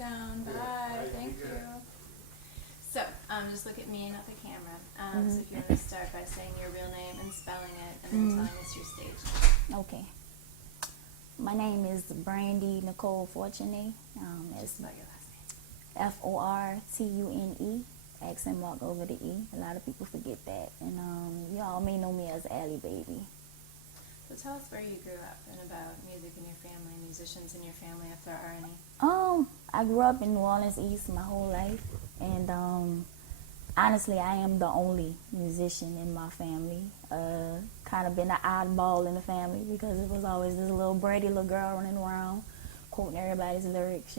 down. Bye. Thank you. So, just look at me, not the camera. So if you want to start by saying your real name and spelling it, and then telling us your stage name. Okay. My name is Brandy Nicole Fortuné. Just spell your last name. Fortune. Accent mark over the E. A lot of people forget that. And y'all may know me as Allie baby. So tell us where you grew up and about music in your family, musicians in your family, if there are any. I grew up in New Orleans East my whole life, and honestly, I am the only musician in my family. Kind of been the oddball in the family because it was always this little bratty little girl running around quoting everybody's lyrics,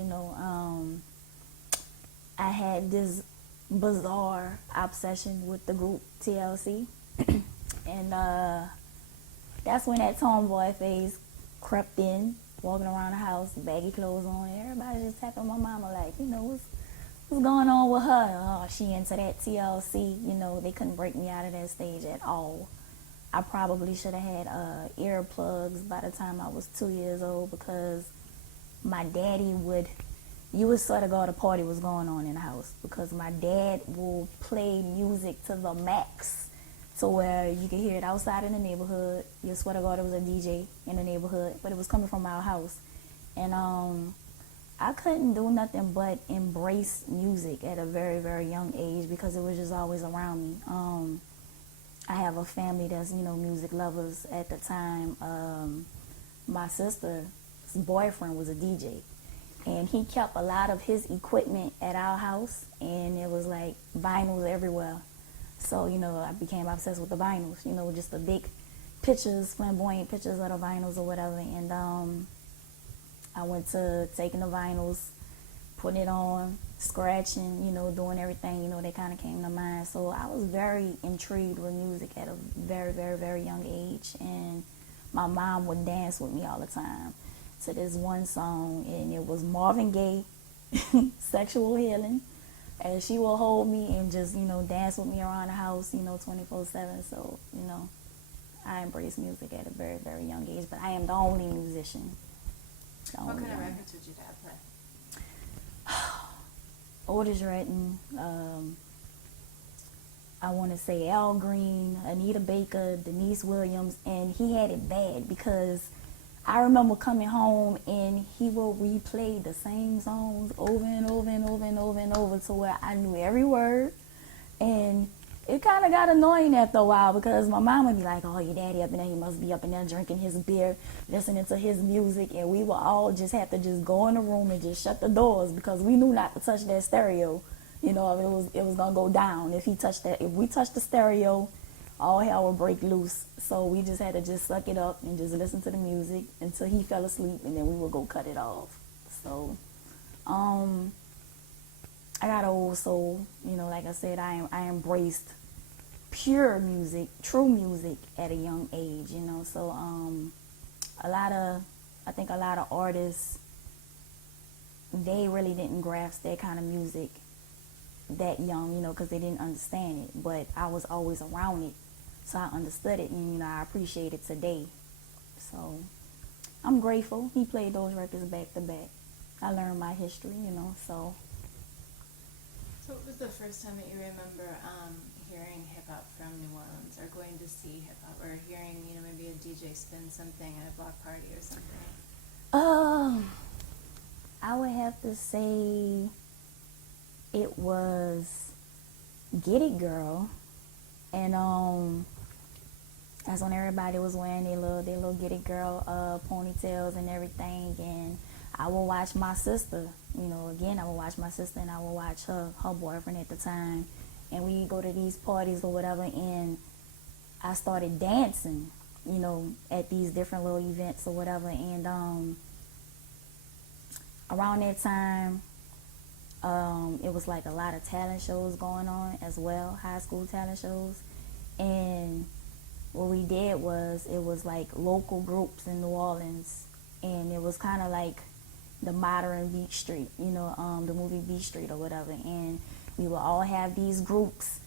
I had this bizarre obsession with the group TLC, and that's when that tomboy phase crept in, walking around the house, baggy clothes on. Everybody just tapping my mama like, what's going on with her? Oh, she into that TLC. They couldn't break me out of that stage at all. I probably should have had earplugs by the time I was 2 years old because my daddy you would sort of go the party was going on in the house because my dad will play music to the max to where you could hear it outside in the neighborhood. You swear to God, it was a DJ in the neighborhood, but it was coming from our house. And I couldn't do nothing but embrace music at a very, very young age because it was just always around me. I have a family that's, music lovers at the time. My sister's boyfriend was a DJ, and he kept a lot of his equipment at our house, and it was like vinyls everywhere. So, I became obsessed with the vinyls, just the big pictures, flamboyant pictures of the vinyls or whatever. And I went to taking the vinyls, putting it on, scratching, doing everything, that kind of came to mind. So I was very intrigued with music at a very, very, very young age. And my mom would dance with me all the time to this one song, and it was Marvin Gaye, Sexual Healing. And she will hold me and just, dance with me around the house, 24/7. So, I embrace music at a very, very young age, but I am the only musician. What kind of records would your dad play? Otis Redding, I want to say Al Green, Anita Baker, Denise Williams, and he had it bad because I remember coming home and he will replay the same songs over and over and over and over and over to where I knew every word. And it kind of got annoying after a while because my mom would be like, oh, your daddy up in there, he must be up in there drinking his beer, listening to his music. And we would all just have to just go in the room and just shut the doors because we knew not to touch that stereo. It was going to go down. If we touched the stereo, all hell would break loose. So we just had to just suck it up and just listen to the music until he fell asleep, and then we would go cut it off. So I got an old soul. Like I said, I embraced pure music, true music at a young age. So I think a lot of artists, they really didn't grasp that kind of music that young, because they didn't understand it. But I was always around it, so I understood it, and I appreciate it today. So I'm grateful he played those records back to back. I learned my history, so. So what was the first time that you remember hearing hip-hop from New Orleans, or going to see hip-hop, or hearing, maybe a DJ spin something at a block party or something? I would have to say it was Get It Girl, and that's when everybody was wearing their little Get It Girl ponytails and everything. And I would watch my sister, I would watch my sister, and I would watch her boyfriend at the time, and we'd go to these parties or whatever, and I started dancing, at these different little events or whatever. And around that time, it was like a lot of talent shows going on as well, high school talent shows. And what we did was, it was like local groups in New Orleans, and it was kind of like the modern Beach Street, the movie Beach Street or whatever. And we would all have these groups,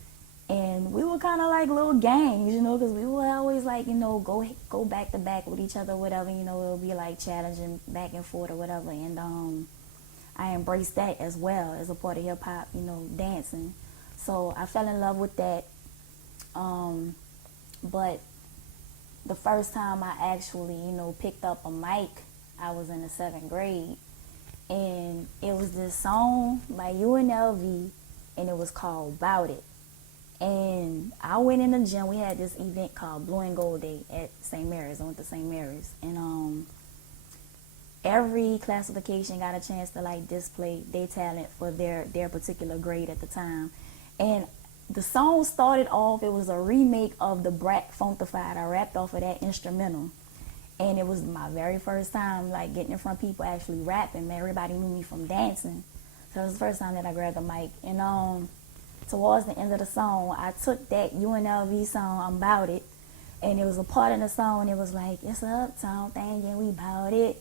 and we were kind of like little gangs, because we would always like, go back to back with each other or whatever. It would be like challenging back and forth or whatever. And I embraced that as well as a part of hip hop, you know, dancing. So I fell in love with that. But the first time I actually, you know, picked up a mic, I was in the 7th grade. And it was this song by UNLV, and it was called Bout It. And I went in the gym. We had this event called Blue and Gold Day at St. Mary's. I went to St. Mary's. And every classification got a chance to like display their talent for their particular grade at the time. And the song started off, it was a remake of the Brat Funkified. I rapped off of that instrumental. And it was my very first time like getting in front of people actually rapping. Man, everybody knew me from dancing. So it was the first time that I grabbed the mic. And towards the end of the song, I took that UNLV song, I'm Bout It, and it was a part in the song, and it was like, it's a uptown thing, and we bout it.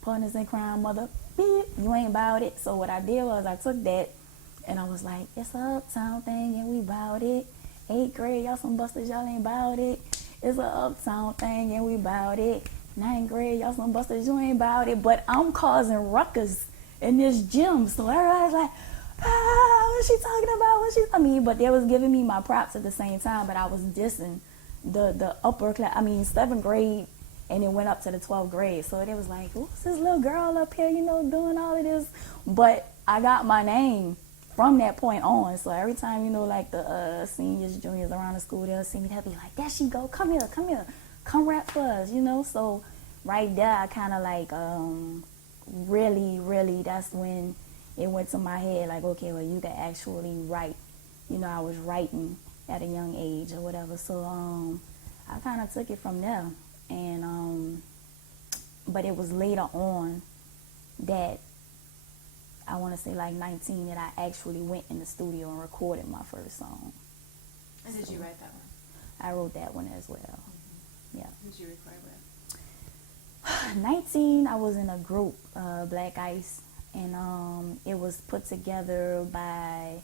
Partners in crime, mother, you ain't bout it. So what I did was I took that, and I was like, it's a uptown thing, and we bout it. 8th grade, y'all some busters, y'all ain't bout it. It's a uptown thing, and we bout it. 9th grade, y'all some busters, you ain't bout it. But I'm causing ruckus in this gym, so everybody's like, what's she talking about? I mean, but they was giving me my props at the same time, but I was dissing the upper class, 7th grade, and it went up to the 12th grade. So it was like, who's this little girl up here, you know, doing all of this? But I got my name from that point on. So every time, you know, like the seniors, juniors around the school, they'll see me, they'll be like, there she go, come here, come rap for us, you know? So right there, I kind of like really, that's when it went to my head, like, okay, well, you can actually write. You know, I was writing at a young age or whatever. So I kind of took it from there. And but it was later on that I want to say like 19 that I actually went in the studio and recorded my first song. And did you write that one? I wrote that one as well. Mm-hmm. Yeah. Who did you record with? 19, I was in a group, Black Ice. And it was put together by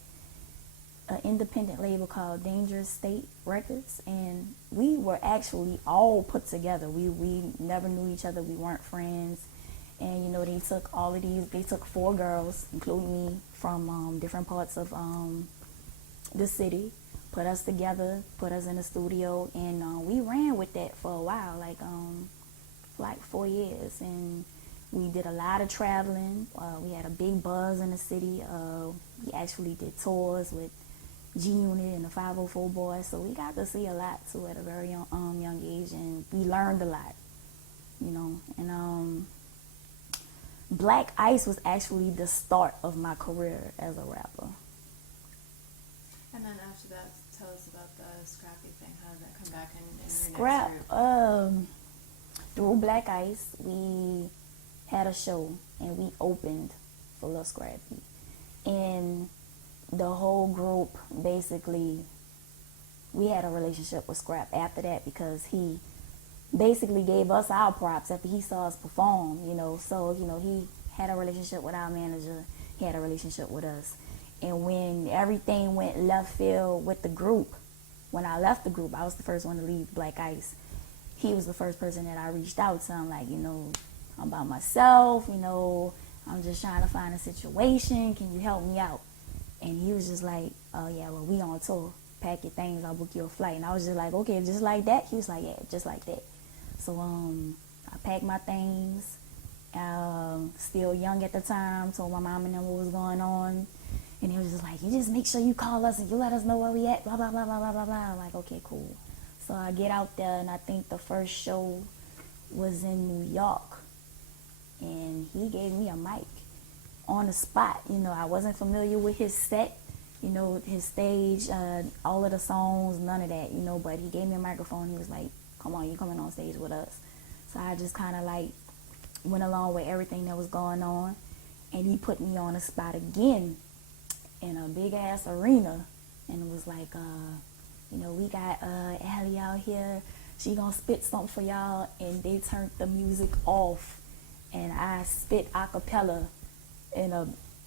an independent label called Dangerous State Records, and we were actually all put together. We never knew each other. We weren't friends, and you know they took 4 girls, including me, from different parts of the city, put us together, put us in the studio, and we ran with that for a while, like 4 years, and we did a lot of traveling. We had a big buzz in the city. We actually did tours with G Unit and the 504 Boys, so we got to see a lot too at a very young age, and we learned a lot, you know. And Black Ice was actually the start of my career as a rapper. And then after that, tell us about the Scrappy thing. How did that come back in your Scrap, next group? Through Black Ice, we had a show and we opened for Lil Scrappy, and the whole group basically, we had a relationship with Scrap after that because he basically gave us our props after he saw us perform, you know. So, you know, he had a relationship with our manager, he had a relationship with us. And when everything went left field with the group, when I left the group, I was the first one to leave Black Ice. He was the first person that I reached out to. I'm like, you know, I'm by myself, you know, I'm just trying to find a situation. Can you help me out? And he was just like, oh, yeah, well, we on tour. Pack your things, I'll book you a flight. And I was just like, okay, just like that? He was like, yeah, just like that. So I packed my things, still young at the time, told my mom and them what was going on. And he was just like, you just make sure you call us and you let us know where we at, blah, blah, blah, blah, blah, blah, blah. I'm like, okay, cool. So I get out there, and I think the first show was in New York. And he gave me a mic on the spot. You know, I wasn't familiar with his set, you know, his stage, all of the songs, none of that, you know, but he gave me a microphone. He was like, come on, you coming on stage with us. So I just kind of like went along with everything that was going on, and he put me on the spot again in a big ass arena, and it was like, you know, we got Allie out here, she gonna spit something for y'all. And they turned the music off, and I spit a cappella in a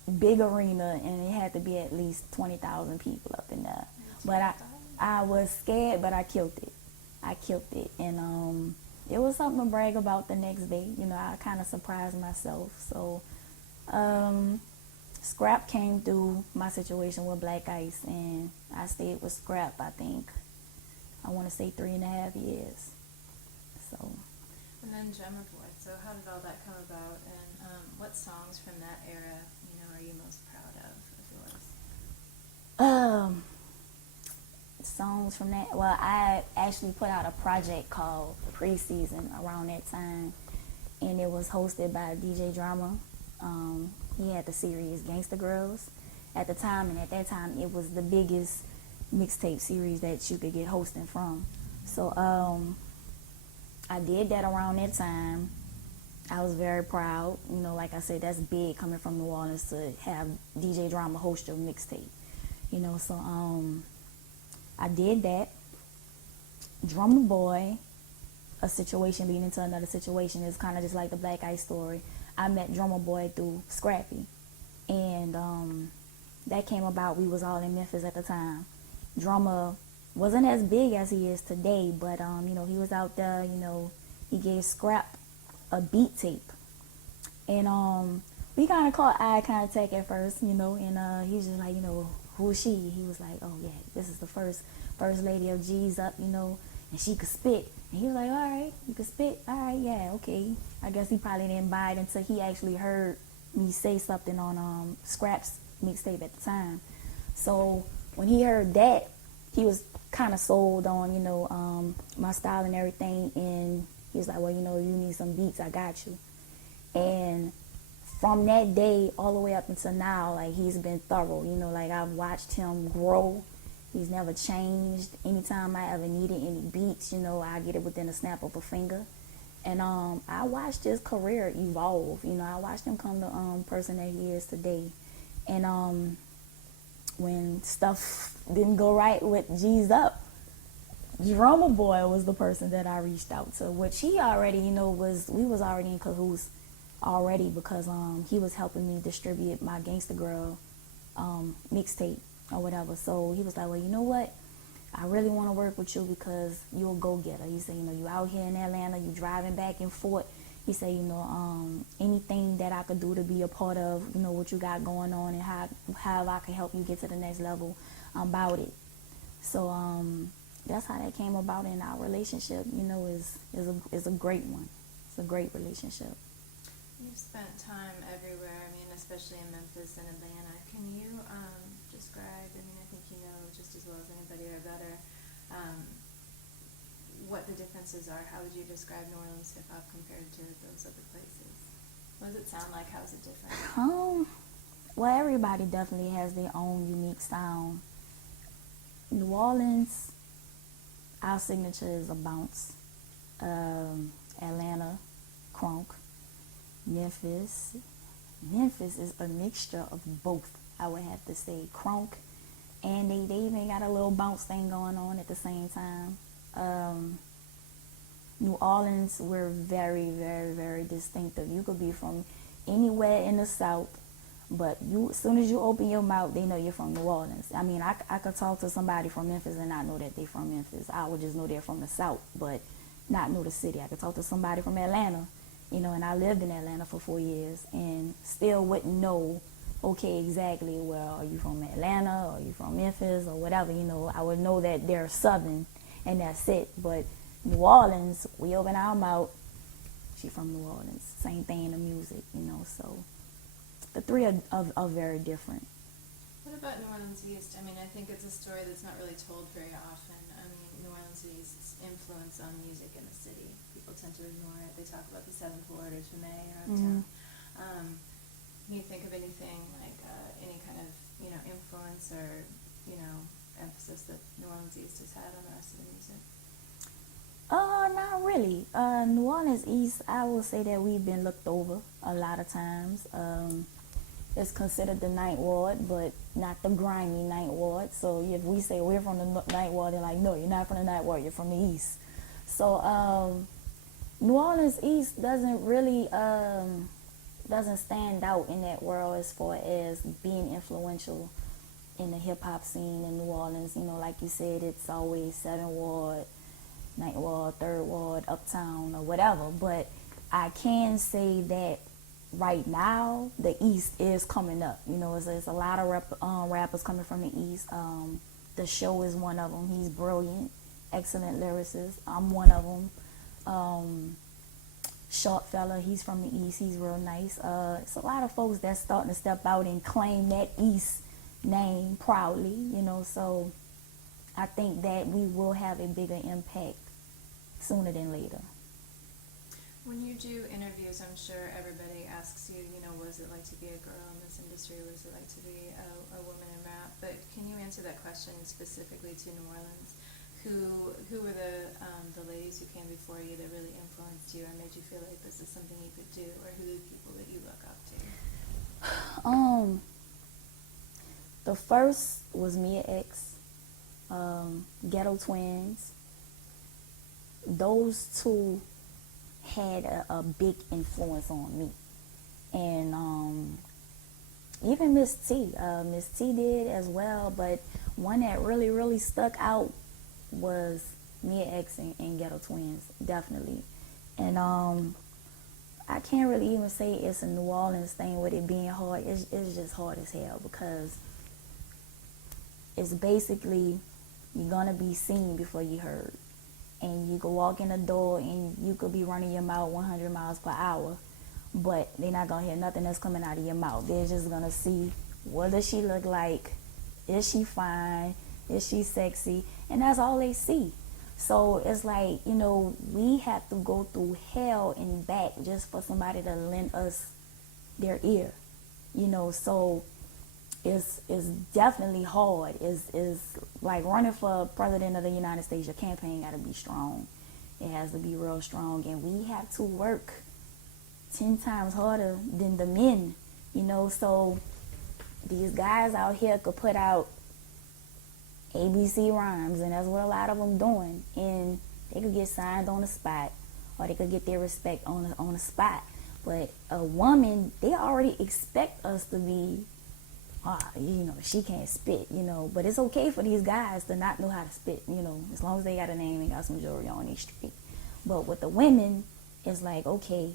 big arena, and it had to be at least 20,000 people up in there. But I was scared, but I killed it. And it was something to brag about the next day. You know, I kind of surprised myself. So Scrap came through my situation with Black Ice, and I stayed with Scrap, I think, I want to say 3.5 years. So, And then Drummer Boy. So how did all that come about? And what songs from that era, are you most proud of, if it was? Songs from that, well, I actually put out a project called Preseason around that time, and it was hosted by DJ Drama. He had the series Gangsta Girls at the time, and at that time it was the biggest mixtape series that you could get hosting from. So I did that around that time. I was very proud. Like I said, that's big coming from New Orleans to have DJ Drama host your mixtape. So I did that. Drummer Boy, a situation leading to another situation, is kind of just like the Black Ice story. I met Drummer Boy through Scrappy, and that came about. We was all in Memphis at the time. Drummer wasn't as big as he is today, but he was out there. He gave Scrap a beat tape, and we kind of caught eye contact at first, and he was just like, who is she? He was like, oh yeah, this is the first lady of G's Up, and she could spit. And he was like, all right, you can spit? All right, yeah, okay. I guess he probably didn't buy it until he actually heard me say something on Scrap's mixtape at the time. So when he heard that, he was kind of sold on, my style and everything. And he was like, well, you need some beats, I got you. And from that day all the way up until now, like, he's been thorough. Like, I've watched him grow. He's never changed. Anytime I ever needed any beats, I get it within a snap of a finger. And I watched his career evolve. I watched him come the person that he is today. And when stuff didn't go right with G's Up, Drummer Boy was the person that I reached out to, which he already, we was already in cahoots already, because he was helping me distribute my Gangsta Girl mixtape or whatever. So he was like, well, you know what? I really want to work with you because you're a go-getter. He said, you out here in Atlanta, you driving back and forth. He said, anything that I could do to be a part of, what you got going on, and how I can help you get to the next level, I'm about it. So that's how that came about, in our relationship, is a great one. It's a great relationship. You've spent time everywhere, especially in Memphis and Atlanta. Can you describe, I think you know just as well as anybody or better, what the differences are? How would you describe New Orleans hip-hop compared to those other places? What does it sound like? How is it different? Well, everybody definitely has their own unique sound. New Orleans, our signature is a bounce. Atlanta, crunk. Memphis is a mixture of both, I would have to say. Crunk, and they even got a little bounce thing going on at the same time. New Orleans, we're very, very, very distinctive. You could be from anywhere in the South, but as soon as you open your mouth, they know you're from New Orleans. I could talk to somebody from Memphis and not know that they're from Memphis. I would just know they're from the South, but not know the city. I could talk to somebody from Atlanta, and I lived in Atlanta for 4 years, and still wouldn't know, okay, exactly, well, are you from Atlanta, or are you from Memphis, or whatever, I would know that they're Southern, and that's it. But New Orleans, we open our mouth, she from New Orleans. Same thing in the music, so the three are very different. What about New Orleans East? I think it's a story that's not really told very often. New Orleans East's influence on music in the city. People tend to ignore it. They talk about the 7th Ward or Tomei or Uptown. Can you think of anything like any kind of, influence or, emphasis that New Orleans East has had on the rest of the music? Not really. New Orleans East, I will say that we've been looked over a lot of times. It's considered the Ninth Ward, but not the grimy Ninth Ward. So if we say we're from the Ninth Ward, they're like, no, you're not from the Ninth Ward, you're from the East. So New Orleans East doesn't really doesn't stand out in that world as far as being influential in the hip-hop scene in New Orleans. Like you said, it's always 7th Ward, 9th Ward, 3rd Ward, Uptown, or whatever. But I can say that right now, the East is coming up. You know, it's a lot of rappers coming from the East. The Show is one of them. He's brilliant, excellent lyricist. I'm one of them. Short fella, he's from the East. He's real nice. It's a lot of folks that's starting to step out and claim that East name proudly. You know, so I think that we will have a bigger impact sooner than later. When you do interviews, I'm sure everybody asks you, you know, what is it like to be a girl in this industry? What is it like to be a woman in rap? But can you answer that question specifically to New Orleans? Who were the ladies who came before you that really influenced you or made you feel like this is something you could do? Or who are the people that you look up to? The first was Mia X, Ghetto Twins. Those two had a big influence on me. And even Miss T. Miss T did as well, but one that really, really stuck out was Mia X and Ghetto Twins, definitely. And I can't really even say it's a New Orleans thing with it being hard. It's just hard as hell because it's basically you're gonna be seen before you heard. And you could walk in the door and you could be running your mouth 100 miles per hour, but they're not gonna hear nothing that's coming out of your mouth. They're just gonna see, what does she look like? Is she fine? Is she sexy? And that's all they see. So it's like, you know, we have to go through hell and back just for somebody to lend us their ear, you know. So it's definitely hard. It's like running for president of the United States. Your campaign got to be strong. It has to be real strong, and we have to work 10 times harder than the men, you know. So these guys out here could put out ABC rhymes, and that's what a lot of them doing, and they could get signed on the spot, or they could get their respect on the spot. But a woman, they already expect us to be, you know, she can't spit, you know. But it's okay for these guys to not know how to spit, you know, as long as they got a name and got some jewelry on their street. But with the women, it's like, okay,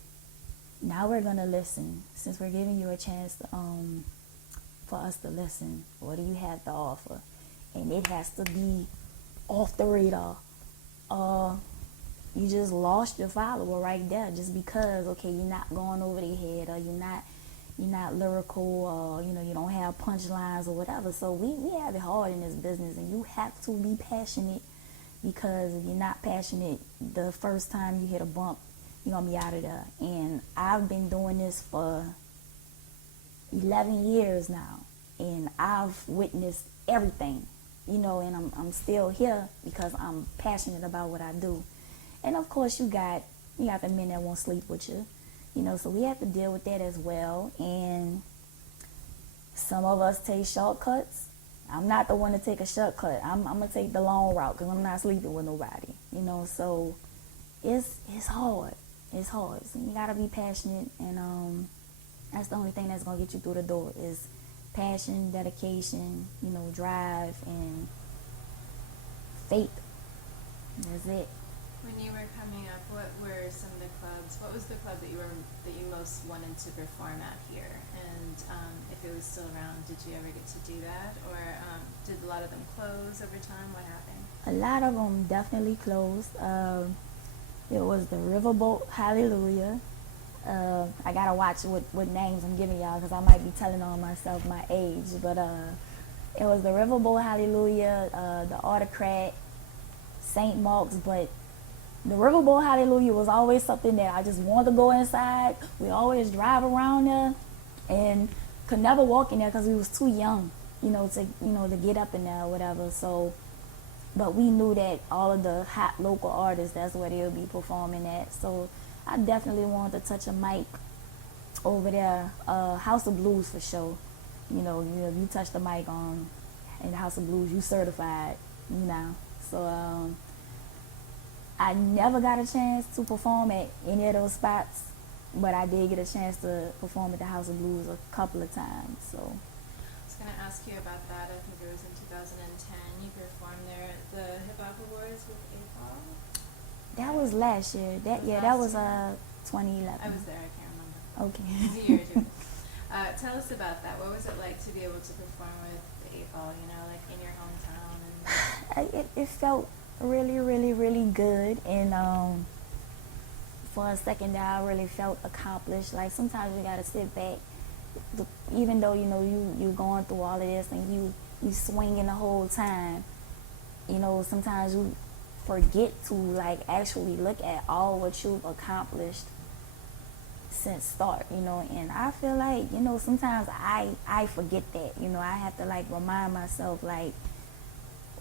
now we're gonna listen. Since we're giving you a chance to, for us to listen, what do you have to offer? And it has to be off the radar. You just lost your follower right there just because, okay, you're not going over their head, or you're not lyrical, or, you know, you don't have punchlines or whatever. So we have it hard in this business, and you have to be passionate, because if you're not passionate, the first time you hit a bump, you're going to be out of there. And I've been doing this for 11 years now, and I've witnessed everything, you know, and I'm still here because I'm passionate about what I do. And of course you got the men that won't sleep with you, you know, so we have to deal with that as well. And some of us take shortcuts. I'm not the one to take a shortcut. I'm gonna take the long route because I'm not sleeping with nobody, you know. So it's hard. It's hard. So you gotta be passionate, and that's the only thing that's gonna get you through the door is passion, dedication, you know, drive, and faith. That's it. When you were coming up, what were some of the clubs? What was the club that you most wanted to perform at here? And if it was still around, did you ever get to do that, or did a lot of them close over time? What happened? A lot of them definitely closed. It was the Riverboat Hallelujah. I gotta watch what names I'm giving y'all, because I might be telling on myself my age. But it was the Riverboat Hallelujah, the Autocrat, St. Mark's. But the Riverboat Hallelujah was always something that I just wanted to go inside. We always drive around there and could never walk in there because we was too young, you know, to get up in there or whatever. So, but we knew that all of the hot local artists, that's where they'll be performing at. So I definitely wanted to touch a mic over there. House of Blues for sure. You know, if you touch the mic in the House of Blues, you certified, you know. So I never got a chance to perform at any of those spots, but I did get a chance to perform at the House of Blues a couple of times. So I was going to ask you about that. I think it was in 2010. You performed there at the Hip Hop Awards with A-Paul. that was last year. That was 2011. I was there. I can't remember. Okay. You're doing. Tell us about that. What was it like to be able to perform with the 8 Ball? You know, like in your hometown and. It felt really, really, really good, and for a second there, I really felt accomplished. Like sometimes you gotta sit back, even though you know you going through all of this and you swinging the whole time. You know, sometimes you forget to like actually look at all what you've accomplished since start, you know, and I feel like, you know, sometimes I forget that, you know, I have to like remind myself like,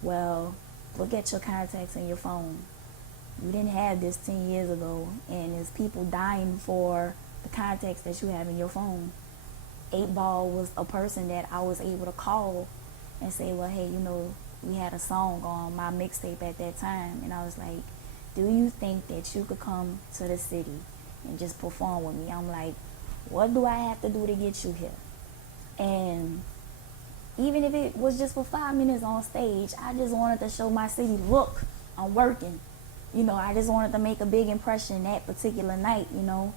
well, look at your contacts in your phone. You didn't have this 10 years ago, and there's people dying for the contacts that you have in your phone. 8 Ball was a person that I was able to call and say, well, hey, you know, we had a song on my mixtape at that time, and I was like, do you think that you could come to the city and just perform with me? I'm like, what do I have to do to get you here? And even if it was just for 5 minutes on stage, I just wanted to show my city, look, I'm working. You know, I just wanted to make a big impression that particular night, you know.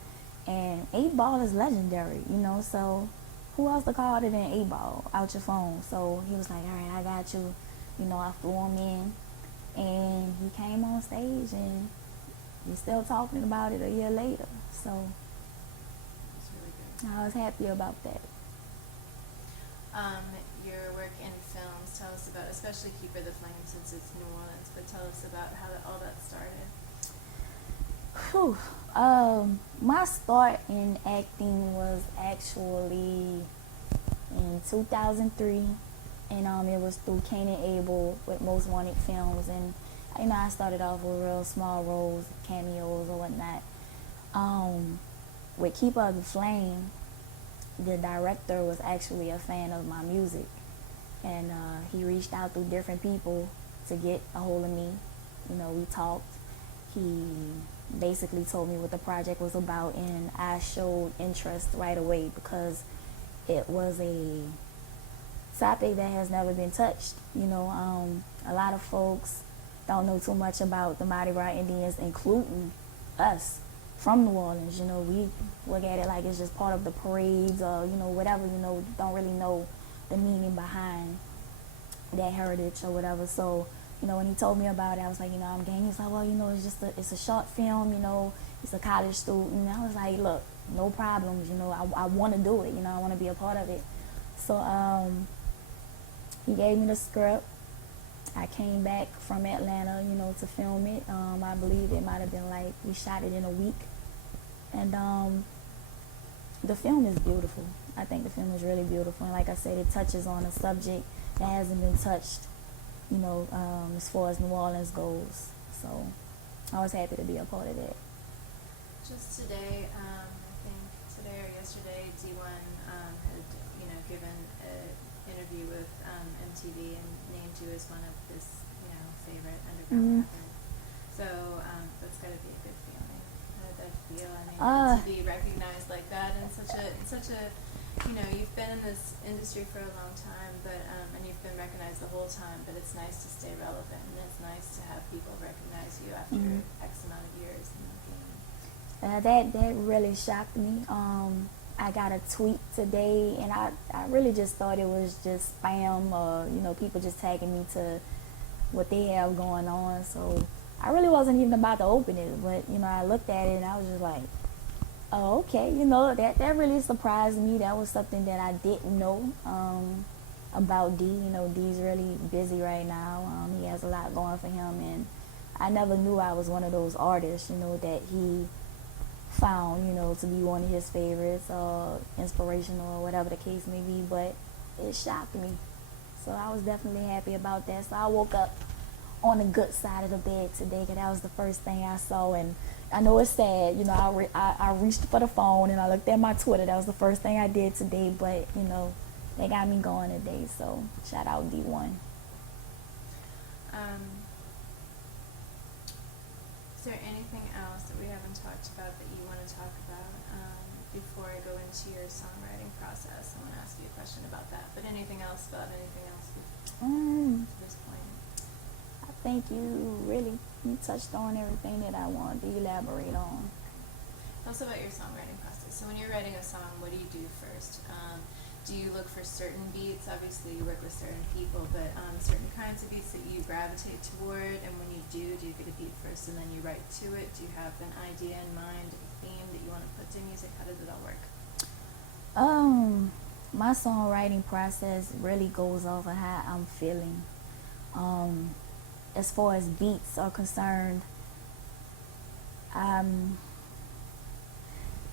And 8 Ball is legendary, you know, so who else to call other than 8 Ball out your phone? So he was like, all right, I got you. You know, I flew him in, and he came on stage, and we're still talking about it a year later. So It's really good. I was happy about that. Your work in films. Tell us about, especially Keeper the Flame, since it's New Orleans. But tell us about how all that started. Whew. My start in acting was actually in 2003, and it was through Cain and Abel with Most Wanted Films, and you know I started off with real small roles, cameos or whatnot. With Keeper of the Flame, the director was actually a fan of my music, and he reached out through different people to get a hold of me. You know, we talked. He basically told me what the project was about, and I showed interest right away because it was a topic that has never been touched. You know, a lot of folks don't know too much about the Mardi Gras Indians, including us from New Orleans. You know, we look at it like it's just part of the parades or, you know, whatever, you know, don't really know the meaning behind that heritage or whatever. So, you know, when he told me about it, I was like, you know, I'm game. He's like, well, you know, it's a short film, you know, he's a college student. And I was like, look, no problems, you know, I want to do it, you know, I want to be a part of it. So he gave me the script. I came back from Atlanta, you know, to film it. I believe it might have been like, we shot it in a week. And the film is beautiful. I think the film is really beautiful. And like I said, it touches on a subject that hasn't been touched, you know, as far as New Orleans goes. So I was happy to be a part of that. Just today, I think today or yesterday, D1 had, you know, given an interview with MTV and named you as one of his, you know, favorite underground rappers. So that's got to be a good feeling. How did that feel? I mean, to be recognized like that in such a, you know, you've been in this industry for a long time, but and you've been recognized the whole time. But it's nice to stay relevant, and it's nice to have people recognize you after X amount of years in the game. That really shocked me. I got a tweet today, and I really just thought it was just spam or, you know, people just tagging me to what they have going on. So I really wasn't even about to open it, but, you know, I looked at it and I was just like, oh, okay, you know, that really surprised me. That was something that I didn't know about D. You know, D's really busy right now. He has a lot going for him, and I never knew I was one of those artists, you know, that he found, you know, to be one of his favorites or inspirational or whatever the case may be, but it shocked me. So I was definitely happy about that. So I woke up on the good side of the bed today, because that was the first thing I saw. And I know it's sad, you know, I reached for the phone and I looked at my Twitter. That was the first thing I did today, but, you know, they got me going today. So shout out D1. Is there anything else that we haven't talked about that you want to talk about before I go into your songwriting process? I want to ask you a question about that. But anything else about anything else to this point? I think you touched on everything that I wanted to elaborate on. Tell us about your songwriting process. So when you're writing a song, what do you do first? Do you look for certain beats? Obviously, you work with certain people, but certain kinds of beats that you gravitate toward. And when you do you get a beat first and then you write to it? Do you have an idea in mind, a theme that you want to put to music? How does it all work? My songwriting process really goes off of how I'm feeling. As far as beats are concerned,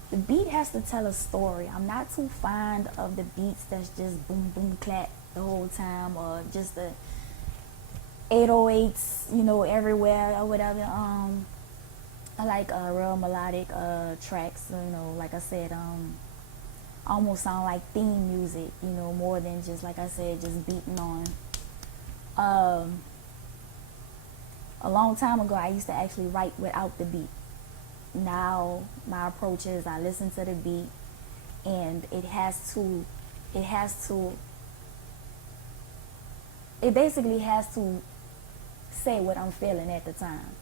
the beat has to tell a story. I'm not too fond of the beats that's just boom, boom, clap the whole time, or just the 808s, everywhere or whatever. I like real melodic tracks, like I said, almost sound like theme music, more than just, like I said, just beating on. A long time ago, I used to actually write without the beat. Now my approach is I listen to the beat, and it basically has to say what I'm feeling at the time.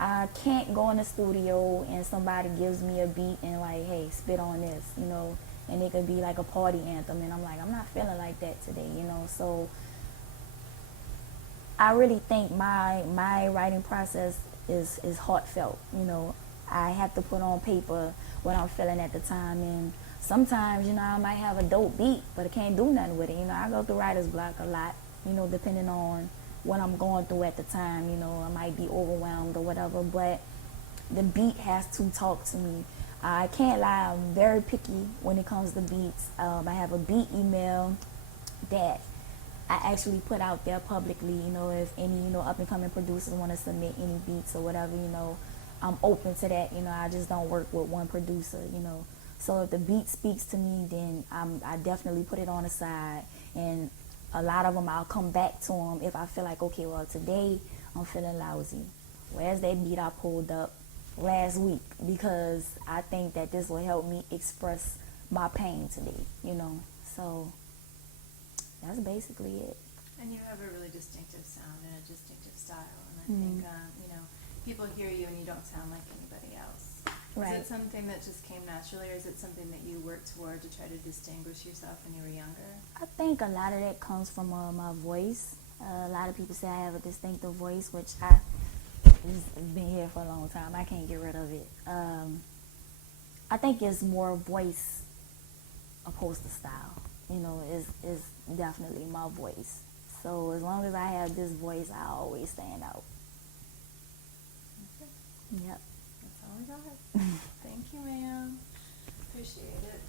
I can't go in the studio and somebody gives me a beat and like, hey, spit on this, and it could be like a party anthem, and I'm like, I'm not feeling like that today, So I really think my writing process is heartfelt, I have to put on paper what I'm feeling at the time, and sometimes, I might have a dope beat, but I can't do nothing with it. I go through writer's block a lot, depending on what I'm going through at the time. I might be overwhelmed or whatever, but the beat has to talk to me. I can't lie, I'm very picky when it comes to beats. I have a beat email that I actually put out there publicly, if any, up and coming producers want to submit any beats or whatever, I'm open to that. I just don't work with one producer, So if the beat speaks to me, then I definitely put it on the side, and a lot of them I'll come back to them if I feel like, okay, well, today I'm feeling lousy. Where's that beat I pulled up last week? Because I think that this will help me express my pain today, So that's basically it. And you have a really distinctive sound and a distinctive style, and I think, people hear you and you don't sound like anybody else. Right. Is it something that just came naturally, or is it something that you worked toward to try to distinguish yourself when you were younger? I think a lot of that comes from my voice. A lot of people say I have a distinctive voice, which it's been here for a long time. I can't get rid of it. I think it's more voice opposed to style. Is definitely my voice. So as long as I have this voice, I always stand out. Okay. Yep. That's all I got. Thank you, ma'am. Appreciate it.